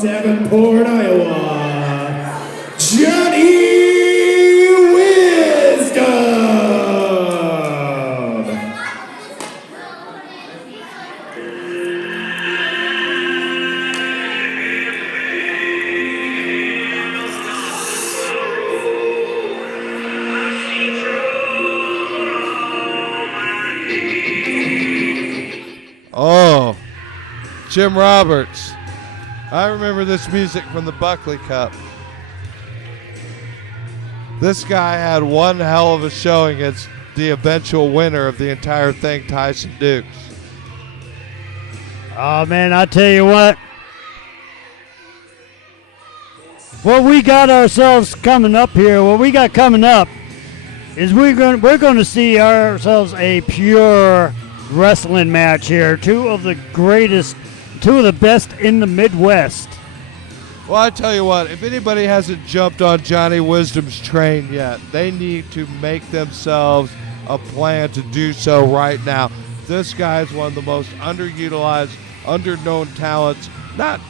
Davenport, Iowa, Johnny Wisdom. Oh, Jim Roberts. I remember this music from the Buckley Cup. This guy had one hell of a showing against the eventual winner of the entire thing, Tyson Dukes. Oh, man, I tell you what. What we got ourselves coming up here, what we got coming up is we're going to see ourselves a pure wrestling match here. Two of the best in the Midwest. Well, I tell you what, if anybody hasn't jumped on Johnny Wisdom's train yet, they need to make themselves a plan to do so right now. This guy is one of the most underutilized, underknown talents, not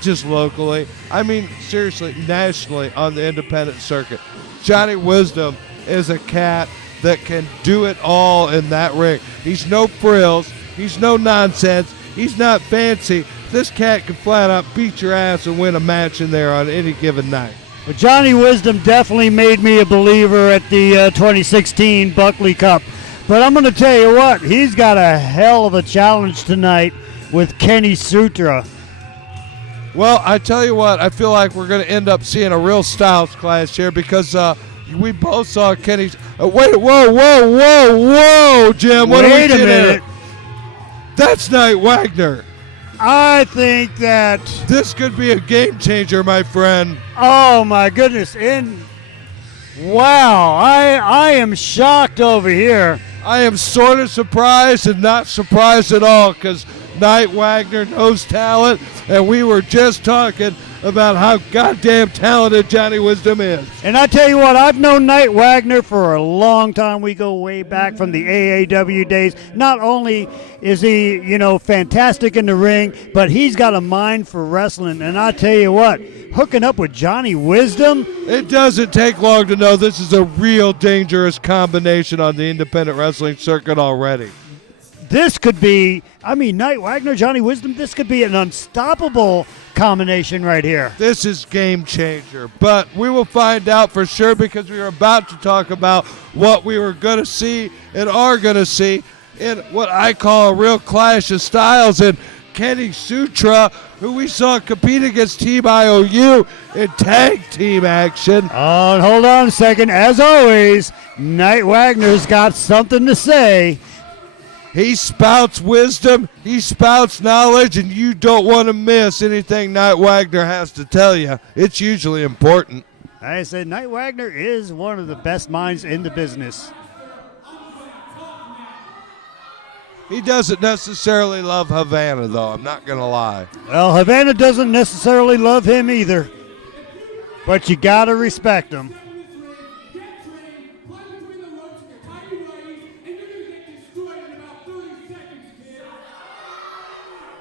just locally, I mean seriously, nationally on the independent circuit. Johnny Wisdom is a cat that can do it all in that ring. He's no frills. He's no nonsense. He's not fancy. This cat can flat out beat your ass and win a match in there on any given night. But Johnny Wisdom definitely made me a believer at the 2016 Buckley Cup. But I'm going to tell you what, he's got a hell of a challenge tonight with Kenny Sutra. Well, I tell you what, I feel like we're going to end up seeing a real styles clash here because we both saw Kenny's. Wait, whoa, Jim. What Wait a minute. That's Knight Wagner. I think that this could be a game changer, my friend. Oh, my goodness. Wow, I am shocked over here. I am sort of surprised and not surprised at all because Knight Wagner knows talent, and we were just talking about how goddamn talented Johnny Wisdom is. And I tell you what, I've known Knight Wagner for a long time. We go way back from the AAW days. Not only is he, fantastic in the ring, but he's got a mind for wrestling. And I tell you what, hooking up with Johnny Wisdom. It doesn't take long to know this is a real dangerous combination on the independent wrestling circuit already. This could be, Knight Wagner, Johnny Wisdom, this could be an unstoppable combination right here. This is game changer, but we will find out for sure because we are about to talk about what we were going to see and are going to see in what I call a real clash of styles in Kenny Sutra, who we saw compete against Team IOU in tag team action. Oh, and hold on a second. As always, Knight Wagner's got something to say. He spouts wisdom, he spouts knowledge, and you don't want to miss anything Knight Wagner has to tell you. It's usually important. I said Knight Wagner is one of the best minds in the business. He doesn't necessarily love Havana, though. I'm not going to lie. Well, Havana doesn't necessarily love him either. But you got to respect him.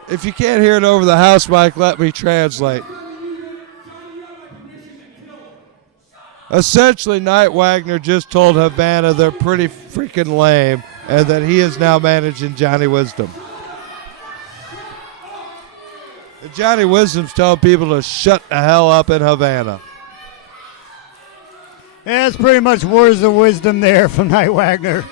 If you can't hear it over the house mic, let me translate. Essentially, Knight Wagner just told Havana they're pretty freaking lame and that he is now managing Johnny Wisdom. And Johnny Wisdom's telling people to shut the hell up in Havana. Yeah, it's pretty much words of wisdom there from Knight Wagner.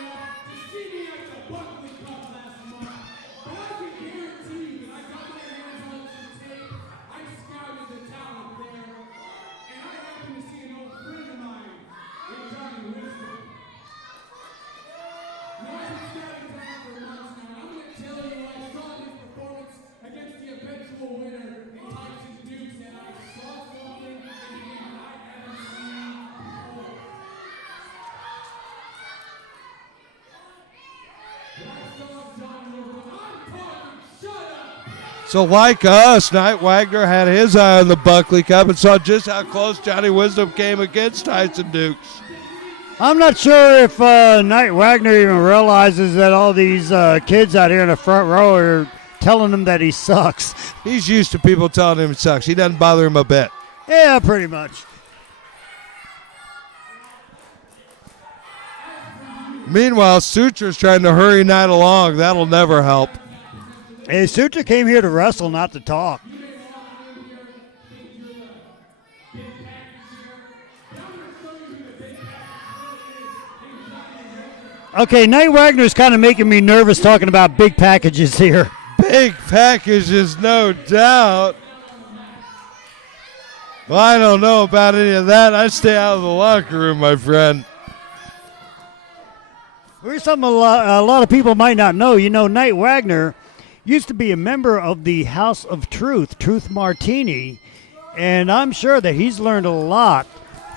So like us, Knight Wagner had his eye on the Buckley Cup and saw just how close Johnny Wisdom came against Tyson Dukes. I'm not sure if Knight Wagner even realizes that all these kids out here in the front row are telling him that he sucks. He's used to people telling him he sucks. He doesn't bother him a bit. Yeah, pretty much. Meanwhile, Sutra's trying to hurry Knight along. That'll never help. Hey, Sutra came here to wrestle, not to talk. Okay, Knight Wagner's kind of making me nervous talking about big packages here. Big packages, no doubt. Well, I don't know about any of that. I stay out of the locker room, my friend. Here's something a lot of people might not know. You know, Knight Wagner used to be a member of the House of Truth, Truth Martini, and I'm sure that he's learned a lot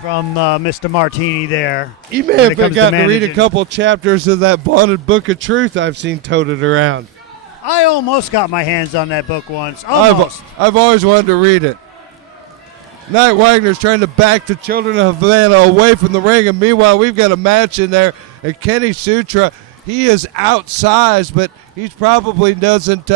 from Mr. Martini there. You may have gotten to read a couple chapters of that bonded book of truth I've seen toted around. I almost got my hands on that book once. Almost. I've always wanted to read it. Knight Wagner's trying to back the Children of Havana away from the ring, and meanwhile we've got a match in there. And Kenny Sutra, he is outsized, but he's probably doesn't.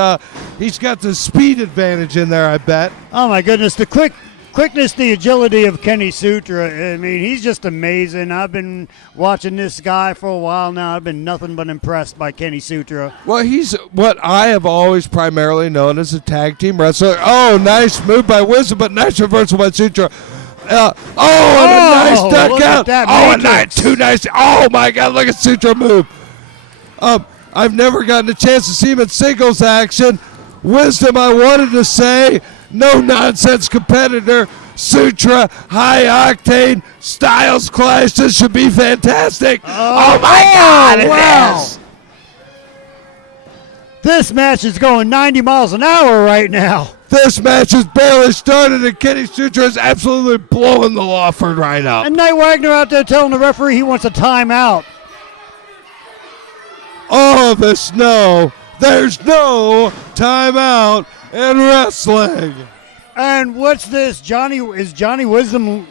He's got the speed advantage in there, I bet. Oh my goodness, the quickness, the agility of Kenny Sutra. I mean, he's just amazing. I've been watching this guy for a while now. I've been nothing but impressed by Kenny Sutra. Well, he's what I have always primarily known as a tag team wrestler. Oh, nice move by Wisdom, but nice reversal by Sutra. And a nice duck out. Too nice. Oh, my God, look at Sutra move. I've never gotten a chance to see him in singles action. Wisdom, I wanted to say, no-nonsense competitor. Sutra, high-octane, styles clash. This should be fantastic. Oh my God, it is. This match is going 90 miles an hour right now. This match has barely started, and Kenny Sutra is absolutely blowing the Lawford right up. And Knight Wagner out there telling the referee he wants a timeout. Oh, the snow. There's no timeout in wrestling. And what's this? Johnny Wisdom?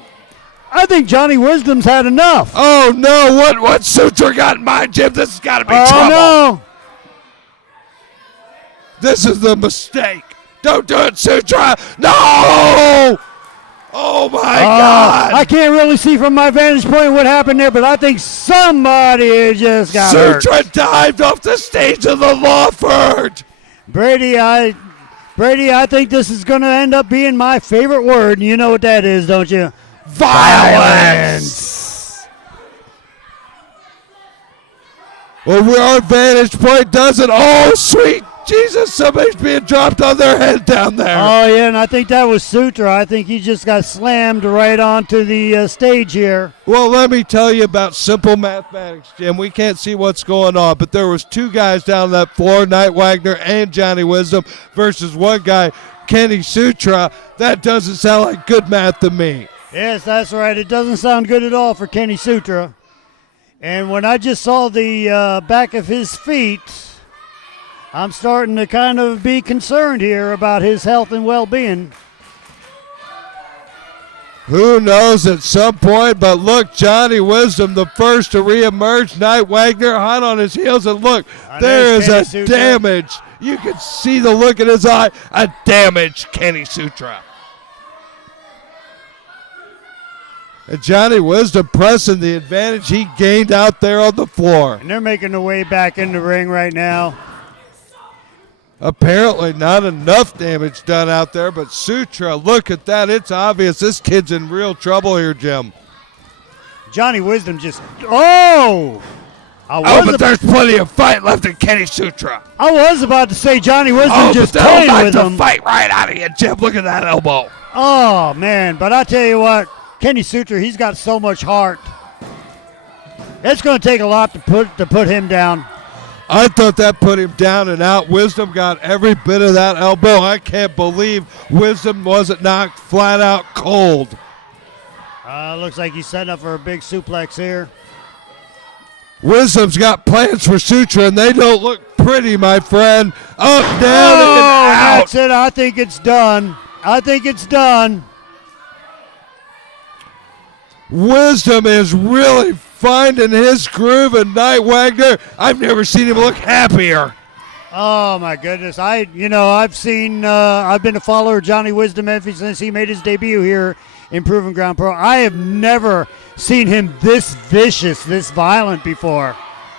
I think Johnny Wisdom's had enough. Oh, no. What Sutra got in mind, Jim? This has got to be trouble. No. This is the mistake. Don't do it, Sutra. No! Oh, my God. I can't really see from my vantage point what happened there, but I think somebody just got hurt. Sutra dived off the stage of the Lawford. Brady, I think this is going to end up being my favorite word, and you know what that is, don't you? Violence. Well, our vantage point doesn't. Oh, sweet Jesus, somebody's being dropped on their head down there. Oh, yeah, and I think that was Sutra. I think he just got slammed right onto the stage here. Well, let me tell you about simple mathematics, Jim. We can't see what's going on, but there was two guys down that floor, Knight Wagner and Johnny Wisdom, versus one guy, Kenny Sutra. That doesn't sound like good math to me. Yes, that's right. It doesn't sound good at all for Kenny Sutra. And when I just saw the back of his feet, I'm starting to kind of be concerned here about his health and well-being. Who knows at some point, but look, Johnny Wisdom, the first to reemerge. Knight Wagner hot on his heels, and look, there is a damage. You can see the look in his eye, a damaged Kenny Sutra. And Johnny Wisdom pressing the advantage he gained out there on the floor. And they're making their way back in the ring right now. Apparently not enough damage done out there, but Sutra, look at that. It's obvious this kid's in real trouble here, Jim. Johnny Wisdom just, but there's plenty of fight left in Kenny Sutra. I was about to say Johnny Wisdom just playing with him. The fight right out of you, Jim. Look at that elbow. Oh, man, but I tell you what, Kenny Sutra, he's got so much heart. It's going to take a lot to put him down. I thought that put him down and out. Wisdom got every bit of that elbow. I can't believe Wisdom wasn't knocked flat out cold. Looks like he's setting up for a big suplex here. Wisdom's got plans for Sutra, and they don't look pretty, my friend. Up, down, and out. That's it. I think it's done. Wisdom is really finding his groove, and Knight Wagner, I've never seen him look happier. Oh my goodness! I've been a follower of Johnny Wisdom ever since he made his debut here in Proven Ground Pro. I have never seen him this vicious, this violent before.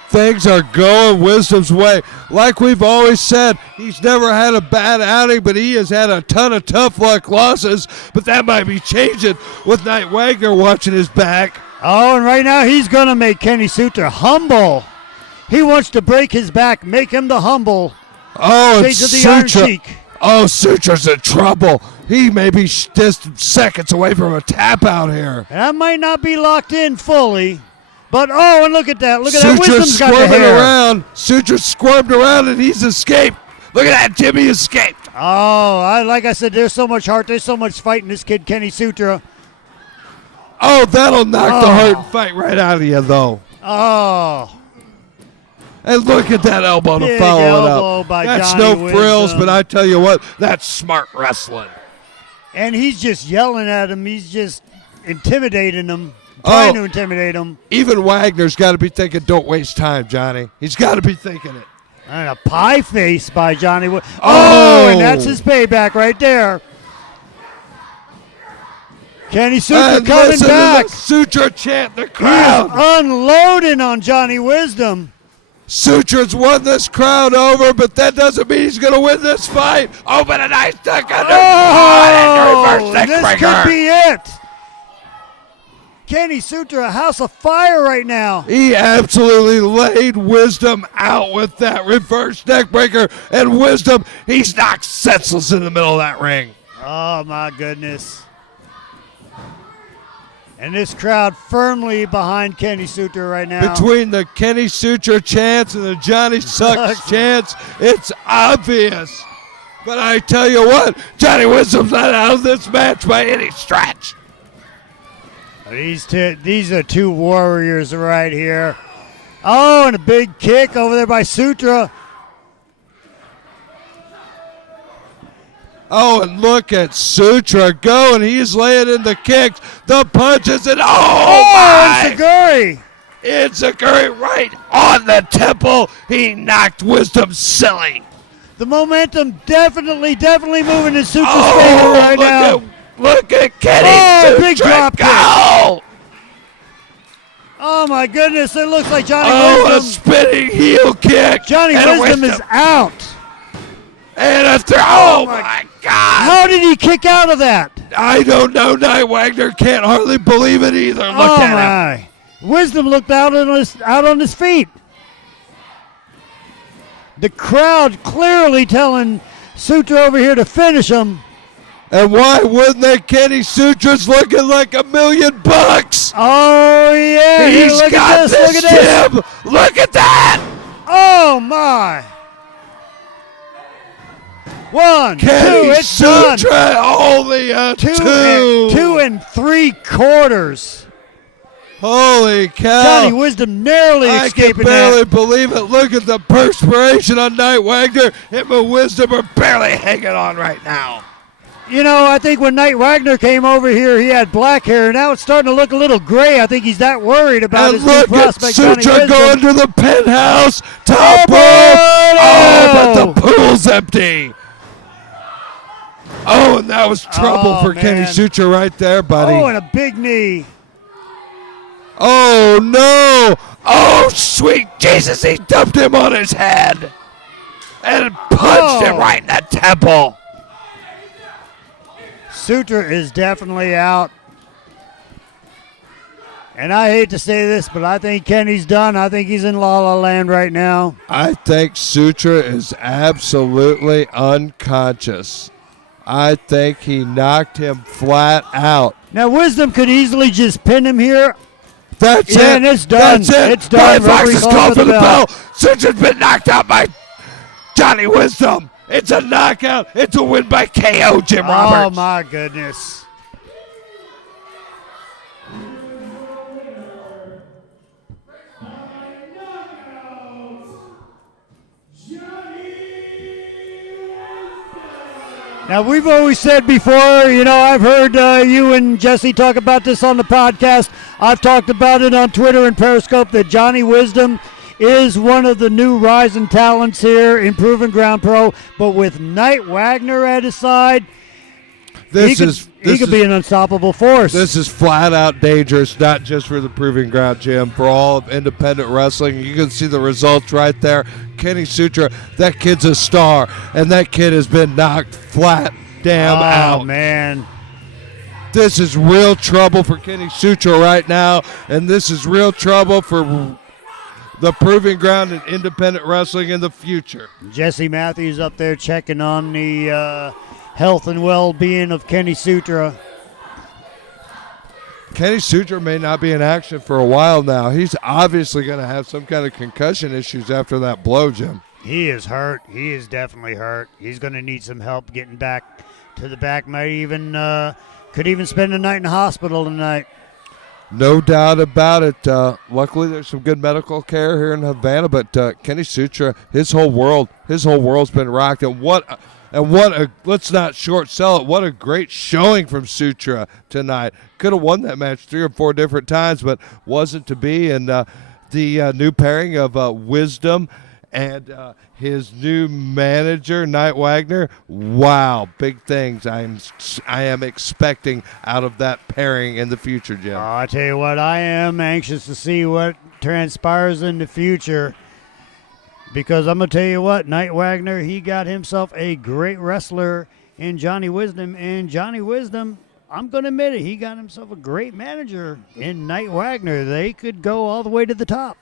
Things are going Wisdom's way. Like we've always said, he's never had a bad outing, but he has had a ton of tough luck losses. But that might be changing with Knight Wagner watching his back. Oh, and right now he's going to make Kenny Sutra humble. He wants to break his back, make him the humble. Oh, Shades of the Iron Sheik. Oh, Sutra's in trouble. He may be just seconds away from a tap out here. That might not be locked in fully. But, oh, and look at that. Look at that. Sutra's Wisdom's got the squirming hair. around. Sutra squirmed around, and he's escaped. Look at that. Jimmy escaped. Oh, like I said, there's so much heart. There's so much fight in this kid, Kenny Sutra. Oh, that'll knock the heart and fight right out of you, though. Oh. And look at that elbow to Big follow it elbow up. by That's Johnny no frills, Wisdom. but I tell you what, that's smart wrestling. And he's just yelling at him. He's just intimidating him, trying to intimidate him. Even Wagner's got to be thinking, don't waste time, Johnny. He's got to be thinking it. And a pie face by Johnny Wisdom. Oh, and that's his payback right there. Kenny Sutra And coming listen back. to the Sutra chant, the He is crowd. unloading on Johnny Wisdom. Sutra's won this crowd over, but that doesn't mean he's going to win this fight. Oh, but a nice duck under. Oh, and reverse neck this breaker. could be it. Kenny Sutra, a house of fire right now. He absolutely laid Wisdom out with that reverse neck breaker. And Wisdom, he's knocked senseless in the middle of that ring. Oh, my goodness. And this crowd firmly behind Kenny Sutra right now. Between the Kenny Sutra chants and the Johnny Sucks chants, it's obvious. But I tell you what, Johnny Wisdom's not out of this match by any stretch. These are two warriors right here. Oh, and a big kick over there by Sutra. Oh, and look at Sutra going. He's laying in the kicks, the punches, and my! And Saguri. Enziguri right on the temple. He knocked Wisdom silly. The momentum definitely moving in Sutra's favor right now. Look at Kenny Sutra big drop kick. go. Oh, my goodness. It looks like Johnny A Wisdom. spinning heel kick. Johnny and Wisdom is out. And a throw. Oh, Oh, my God. How did he kick out of that? I don't know. Knight Wagner can't hardly believe it either. Look at him. Wisdom looked out on his feet. The crowd clearly telling Sutra over here to finish him. And why wouldn't they? Kenny Sutra's looking like $1 million. Oh, yeah. He's Look got at this. this, Look at this. Jim. Look at that. Oh, my. 1, 2, Kenny it's done. Sutra only a 2. 2 3/4. Holy cow. Johnny Wisdom narrowly I can escaping barely that. believe it. Look at the perspiration on Knight Wagner. Him and Wisdom are barely hanging on right now. You know, I think when Knight Wagner came over here, he had black hair. Now it's starting to look a little gray. I think he's that worried about And his new look at prospect, Johnny Sutra Wisdom. going to the penthouse. Top rope. Oh, Oh, but the pool's empty. Oh, and that was trouble for Kenny man. Sutra right there, buddy. Oh, and a big knee. Oh, no. Oh, sweet Jesus. He dumped him on his head and punched him right in the temple. Sutra is definitely out. And I hate to say this, but I think Kenny's done. I think he's in La La Land right now. I think Sutra is absolutely unconscious. I think he knocked him flat out. Now, Wisdom could easily just pin him here. That's it. And it's done. That's it. It's done. Brian Fox Referee is calls called for for the the bell. bell. Sutra's been knocked out by Johnny Wisdom. It's a knockout. It's a win by KO, Jim Roberts. Oh, my goodness. Now, we've always said before, you know, I've heard you and Jesse talk about this on the podcast. I've talked about it on Twitter and Periscope that Johnny Wisdom is one of the new rising talents here in Proving Ground Pro, but with Knight Wagner at his side, he could be an unstoppable force. This is flat out dangerous, not just for the Proving Ground Gym, for all of independent wrestling. You can see the results right there. Kenny Sutra, that kid's a star, and that kid has been knocked flat out. Oh, man. This is real trouble for Kenny Sutra right now, and this is real trouble for the Proving Ground and independent wrestling in the future. Jesse Matthews up there checking on the health and well-being of Kenny Sutra. Kenny Sutra may not be in action for a while now. He's obviously going to have some kind of concussion issues after that blow, Jim. He is hurt. He is definitely hurt. He's going to need some help getting back to the back. Might even could even spend the night in the hospital tonight. No doubt about it. Luckily, there's some good medical care here in Havana. But Kenny Sutra, his whole world's been rocked. And what a let's not short sell it. What a great showing from Sutra tonight. Could have won that match 3 or 4 different times, but wasn't to be. And the new pairing of Wisdom and his new manager, Knight Wagner. Wow, big things I am expecting out of that pairing in the future, Jim. Oh, I tell you what, I am anxious to see what transpires in the future, because I'm going to tell you what, Knight Wagner, he got himself a great wrestler in Johnny Wisdom, and Johnny Wisdom, I'm going to admit it, he got himself a great manager in Knight Wagner. They could go all the way to the top.